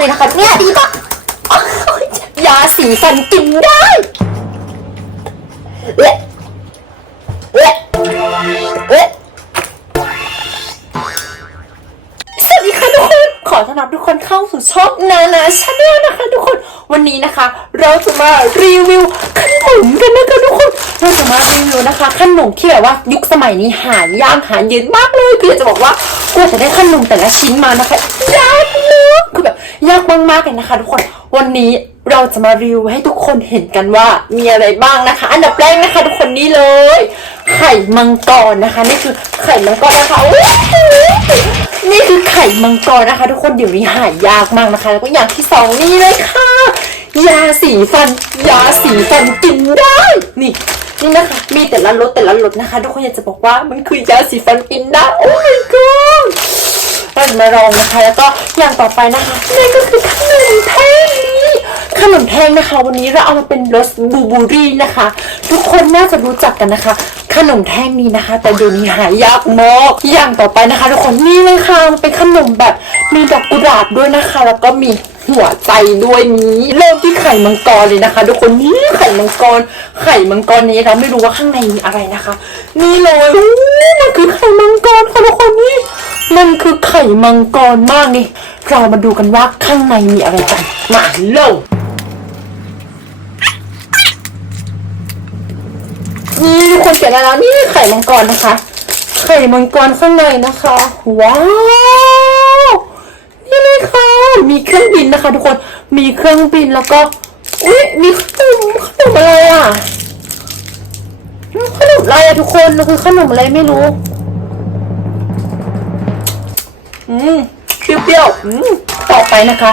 เลยนะคะเนี่ยดีปะยาสีฟันกินได้เละเละเละสวัสดีค่ะทุกคน ขอต้อนรับทุกคนเข้าสู่ช่องนานาชาแนลนะคะทุกคน วันนี้นะคะ เราจะมารีวิวขนมกันนะคะทุกคน เราจะมารีวิวนะคะขนมที่แบบว่ายุคสมัยนี้หายากหาเย็นมากเลยคืออจะบอกว่ากว่าจะได้ขนมแต่ละชิ้นมานะคะยากมากคือแบบ ยากมากๆเลยนะคะ ทุกคน วันนี้เราจะมารีวิวให้ทุกคนเห็นกันว่ามีอะไรบ้างนะคะ อันดับแรกนะคะ ทุกคนนี่เลย ไข่มังกรนะคะ นี่คือไข่มังกรนะคะนี่คือไข่มังกรนะคะ ทุกคนเดี๋ยวนี้หายากมากนะคะ แล้วก็อย่างที่สองนี่เลยค่ะยาสีฟัน ยาสีฟันกินได้นี่นี่นะคะมีแต่ละรสแต่ละรสนะคะ ทุกคนอยากจะบอกว่ามันคือยาสีฟันกินได้โอ้ my god เราจะมาลองนะคะ แล้วก็อย่างต่อไปนะคะนั่นก็คือขนมแท่งขนมแท่งนะคะ วันนี้เราเอามาเป็นรสบูบูรี่นะคะ ทุกคนน่าจะรู้จักกันนะคะ ขนมแท่งนี้นะคะ แต่เดี๋ยวนี้หายากมากอย่างต่อไปนะคะ ทุกคนนี่เลยค่ะมันเป็นขนมแบบมีดอกกุหลาบด้วยนะคะ แล้วก็มีหัวใจด้วยนี้เริ่มที่ไข่มังกรเลยนะคะ ทุกคนนี่ไข่มังกร ไข่มังกรนี้เราไม่รู้ว่าข้างในมีอะไรนะคะ นี่เลยมันคือไข่มังกรค่ะทุกคน มันคือไข่มังกรมากนี่ เรามาดูกันว่าข้างในมีอะไรกัน มาเริ่มนี่ทุกคนเขียนแล้วนี่ไข่มังกรนะคะ ไข่มังกรข้างในนะคะ ว้าวนี่เลยค่ะมีเครื่องบินนะคะ ทุกคนมีเครื่องบินแล้วก็อุ้ยมีขนมขนมอะไรอะขนมอะไรอะทุกคนมันคือขนมอะไรไม่รู้ อืมเปรี้ยวๆอืมต่อไปนะคะ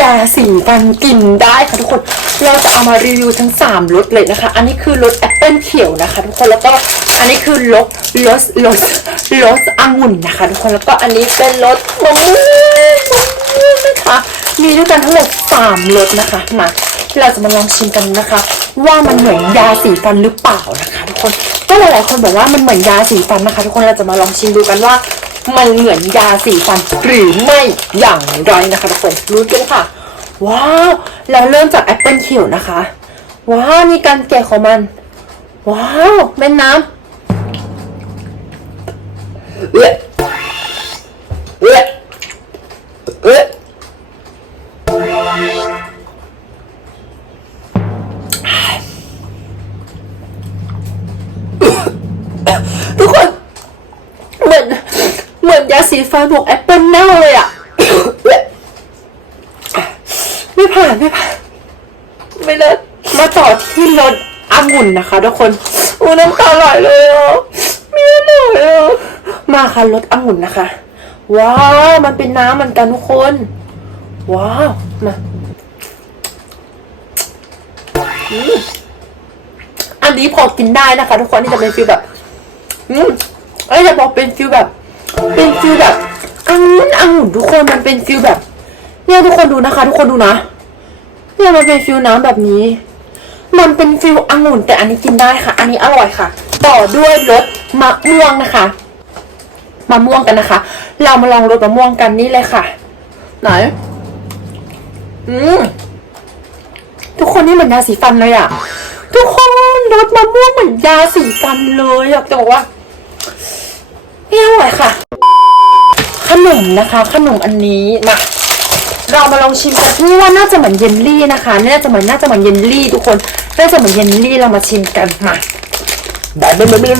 ยาสีฟันกินได้ค่ะทุกคน เราจะเอามารีวิวทั้ง 3รสเลยนะคะ อันนี้คือรสแอปเปิลเขียวนะคะ ทุกคนแล้วก็อันนี้คือรสรสรสรสองุ่นนะคะ ทุกคนแล้วก็อันนี้เป็นรสมะม่วงมะม่วงนะคะมีด้วยกันทั้งหมด3รสนะคะมาเราจะมาลองชิมกันนะคะ ว่ามันเหมือนยาสีฟันหรือเปล่านะคะ ทุกคนก็หลายๆคนบอกว่ามันเหมือนยาสีฟันนะคะ ทุกคนเราจะมาลองชิมดูกันว่า มันเหมือนยาสีฟันหรือไม่อย่างไรนะคะทุกคนรู้กันค่ะ ว้าวเราเริ่มจากแอปเปิลเขียวนะคะ ว้าวมีการแกะของมัน ว้าวแม่น้ำเอ๊ะเอ๊ะเอ๊ะ สีฟันบวกแอปเปิลเน่าเลยอะ ไม่ผ่าน ไม่ผ่าน ไม่เลิศมาต่อที่รสองุ่นนะคะทุกคนอู้น้ำตาไหลเลยอะมีหน่อยอะมาค่ะรสองุ่นนะคะ ว้าว มันเป็นน้ำเหมือนกันทุกคน ว้าว มาอันนี้พอกินได้นะคะ ทุกคนนี่จะเป็นฟีลแบบ อืมเอ้ยจะบอกเป็นฟิลแบบ ฟิลแบบองุ่นองุ่นทุกคนมันเป็นฟิลแบบ เนี่ยทุกคนดูนะคะ ทุกคนดูนะ เนี่ยมันเป็นฟิลน้ำแบบนี้ มันเป็นฟิลองุ่นแต่อันนี้กินได้ค่ะ อันนี้อร่อยค่ะ ต่อด้วยรสมะม่วงนะคะมะม่วงกันนะคะ เรามาลองรสมะม่วงกันนี่เลยค่ะ ไหน อืมทุกคนนี่เหมือนยาสีฟันเลยอะทุกคนรสมะม่วงเหมือนยาสีฟันเลยอยากจะบอกว่านี่อร่อยค่ะ นมนะคะ ขนมอันนี้มาเรามาลองชิมกันนี่ว่าน่าจะเหมือนเยลลี่นะคะ น่าจะเหมือนน่าจะเหมือนเยลลี่ทุกคนน่าจะเหมือนเยลลี่เรามาชิมกันมาได้เป็นเป็นเป็น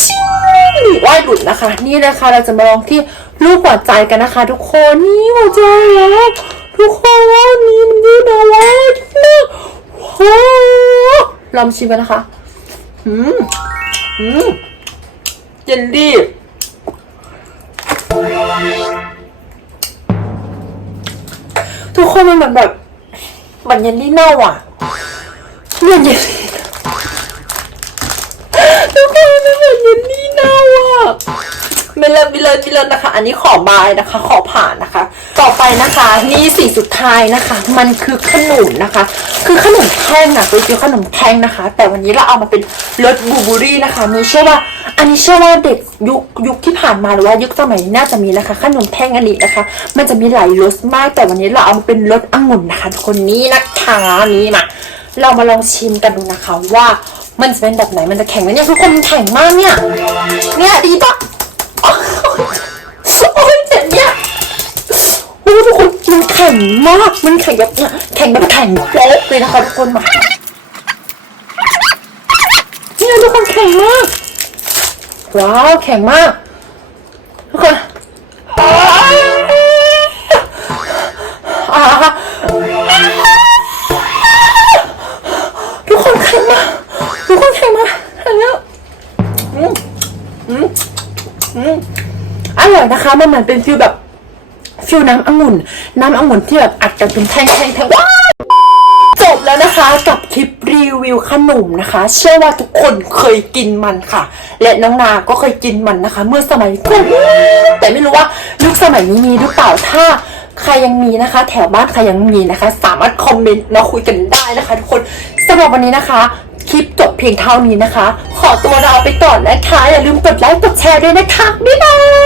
ชิว่ายหลุดนะคะ นี่นะคะเราจะมาลองที่รูปหัวใจกันนะคะ ทุกคนนี่หัวใจแล้วทุกคนนี่มันดีนะว้าวว้าวเราชิมกันนะคะอืมอืมเยลลี่ คนมันเหมือนแบบเหมือนเยลลี่เน่าอะเหมือนเยลลี่ทุกคนมันเหมือนเยลลี่เน่าอะแไม่เลิศไม่เลิศไม่เลิศนะคะ อันนี้ขอบายนะคะ ขอผ่านนะคะ ต่อไปนะคะนี่สิ่งสุดท้ายนะคะ มันคือขนุนนะคะ คือขนมแท่งอะไปซื้อขนมแท่งนะคะ แต่วันนี้เราเอามาเป็นรสบูบอรี่นะคะนี่เชื่อว่า อันนี้เชื่อว่าเด็กยุคยุคที่ผ่านมาหรือว่ายุคสมัยน่าจะมีนะคะขนมแท่งอันนี้นะคะ มันจะมีหลายรสมากแต่วันนี้เราเอามาเป็นรสองุ่นนะคะคนนี้นะคะนี่มาเรามาลองชิมกันดูนะคะว่ามันจะเป็นแบบไหน มันจะแข็งไหมเนี่ยทุกคนแข็งมากเนี่ย เนี่ยดีปะ โอ้ยเจ็บเนี่ยโอ้ทุกคนมันแข็งมาก มันแข็งแบบเนี่ยแข็งแบบแข็งโป๊ะเลยนะคะทุกคนมาเนี่ยทุกคนแข็งมาก ว้าว แข็งมาก อร่อยนะคะ มันเหมือนเป็นฟิลแบบฟิลน้ำองุ่น น้ำองุ่นที่แบบอัดกันเป็นแท่งแท่งแท่งว้าจบแล้วนะคะกับคลิปรีวิวขนมนะคะ เชื่อว่าทุกคนเคยกินมันค่ะ และน้องนาก็เคยกินมันนะคะ เมื่อสมัยก่อนแต่ไม่รู้ว่ายุคสมัยนี้มีหรือเปล่าถ้าใครยังมีนะคะ แถวบ้านใครยังมีนะคะ สามารถคอมเมนต์มาคุยกันได้นะคะ ทุกคนสำหรับวันนี้นะคะ ลิปจบเพียงเท่านี้นะคะ ขอตัวลาไปก่อนนะคะ อย่าลืมกดไลค์กดแชร์ด้วยนะคะ บ๊ายบาย